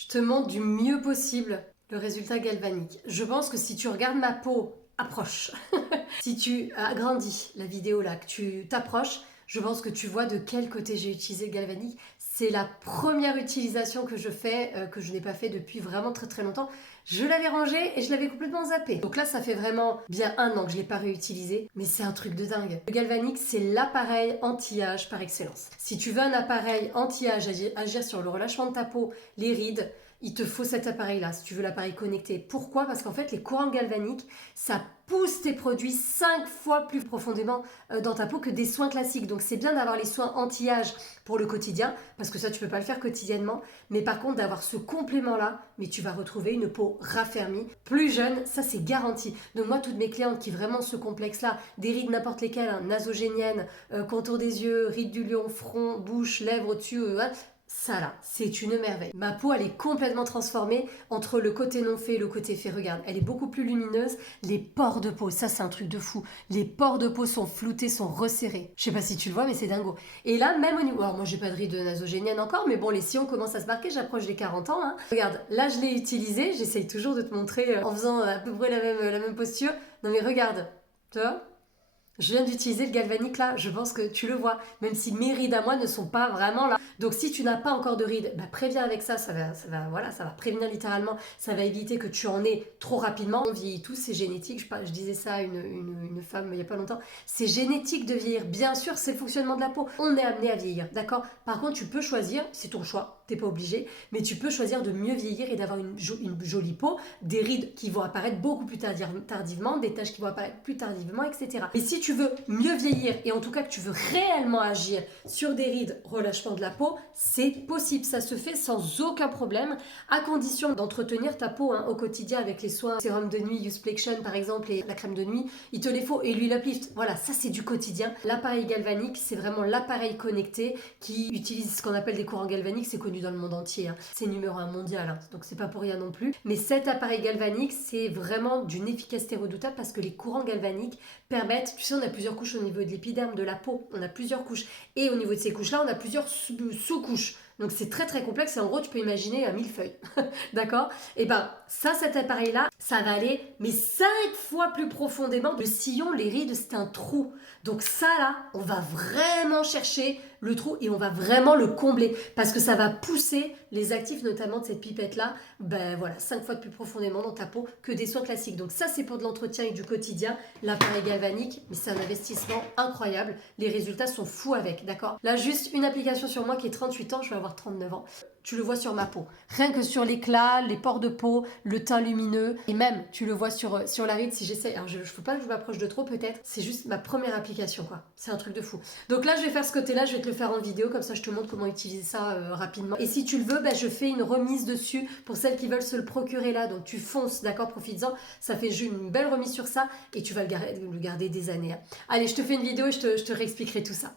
Je te montre du mieux possible le résultat galvanique. Je pense que si tu regardes ma peau, approche. Si tu agrandis la vidéo là, que tu t'approches, je pense que tu vois de quel côté j'ai utilisé le galvanique. C'est la première utilisation que je fais, que je n'ai pas fait depuis vraiment très très longtemps. Je l'avais rangé et je l'avais complètement zappé. Donc là, ça fait vraiment bien 1 an que je ne l'ai pas réutilisé, mais c'est un truc de dingue. Le galvanique, c'est l'appareil anti-âge par excellence. Si tu veux un appareil anti-âge agir sur le relâchement de ta peau, les rides, il te faut cet appareil-là, si tu veux l'appareil connecté. Pourquoi? Parce qu'en fait, les courants galvaniques, ça pousse tes produits 5 fois plus profondément dans ta peau que des soins classiques. Donc c'est bien d'avoir les soins anti-âge pour le quotidien, parce que ça, tu peux pas le faire quotidiennement. Mais par contre, d'avoir ce complément-là, mais tu vas retrouver une peau raffermie, plus jeune, ça c'est garanti. Donc moi, toutes mes clientes qui vraiment ce complexe-là, des rides n'importe lesquelles, hein, nasogéniennes, contour des yeux, rides du lion, front, bouche, lèvres au-dessus, ça là, c'est une merveille. Ma peau, elle est complètement transformée entre le côté non fait et le côté fait. Regarde, elle est beaucoup plus lumineuse. Les pores de peau, ça c'est un truc de fou. Les pores de peau sont floutés, sont resserrés. Je sais pas si tu le vois, mais c'est dingo. Et là, même au niveau... Alors moi, j'ai pas de rides nasogéniennes encore, mais bon, les sillons commencent à se marquer. J'approche des 40 ans. Hein. Regarde, là, je l'ai utilisé. J'essaye toujours de te montrer en faisant à peu près la même posture. Non mais regarde, tu vois, je viens d'utiliser le galvanique là, je pense que tu le vois, même si mes rides à moi ne sont pas vraiment là. Donc si tu n'as pas encore de rides, bah, préviens avec ça, voilà, ça va prévenir littéralement, ça va éviter que tu en aies trop rapidement. On vieillit tous, c'est génétique, je disais ça à une femme il n'y a pas longtemps, c'est génétique de vieillir, bien sûr c'est le fonctionnement de la peau, on est amené à vieillir, d'accord? Par contre tu peux choisir, c'est ton choix, t'es pas obligé, mais tu peux choisir de mieux vieillir et d'avoir une jolie peau, des rides qui vont apparaître beaucoup plus tardivement, des taches qui vont apparaître plus tardivement, etc. Mais si tu veux mieux vieillir et en tout cas que tu veux réellement agir sur des rides, relâchement de la peau, c'est possible, ça se fait sans aucun problème, à condition d'entretenir ta peau au quotidien avec les soins sérum de nuit, Youthflexion par exemple et la crème de nuit, il te les faut, et l'huile Uplift, voilà, ça c'est du quotidien. L'appareil galvanique, c'est vraiment l'appareil connecté qui utilise ce qu'on appelle des courants galvaniques, c'est connu dans le monde entier, hein. C'est numéro 1 mondial, hein. Donc c'est pas pour rien non plus. Mais cet appareil galvanique, c'est vraiment d'une efficacité redoutable parce que les courants galvaniques permettent, tu sais, on a plusieurs couches au niveau de l'épiderme, de la peau, on a plusieurs couches. Et au niveau de ces couches-là, on a plusieurs sous-couches. Donc c'est très très complexe et en gros tu peux imaginer un millefeuille, d'accord? Et ben ça, cet appareil-là, ça va aller mais 5 fois plus profondément. Le sillon, les rides, c'est un trou. Donc ça là, on va vraiment chercher le trou et on va vraiment le combler parce que ça va pousser les actifs, notamment de cette pipette-là, ben voilà, 5 fois plus profondément dans ta peau que des soins classiques. Donc ça, c'est pour de l'entretien et du quotidien. L'appareil galvanique, mais c'est un investissement incroyable. Les résultats sont fous avec, d'accord? Là, juste une application sur moi qui est 38 ans, je vais avoir 39 ans. Tu le vois sur ma peau. Rien que sur l'éclat, les pores de peau, le teint lumineux. Et même, tu le vois sur la ride si j'essaie. Alors, je ne faut pas que je m'approche de trop peut-être. C'est juste ma première application, quoi. C'est un truc de fou. Donc là, je vais faire ce côté-là. Je vais te le faire en vidéo. Comme ça, je te montre comment utiliser ça rapidement. Et si tu le veux, ben, je fais une remise dessus pour celles qui veulent se le procurer là. Donc, tu fonces, d'accord? Profites-en. Ça fait une belle remise sur ça. Et tu vas le garder des années. Hein. Allez, je te fais une vidéo et je te réexpliquerai tout ça.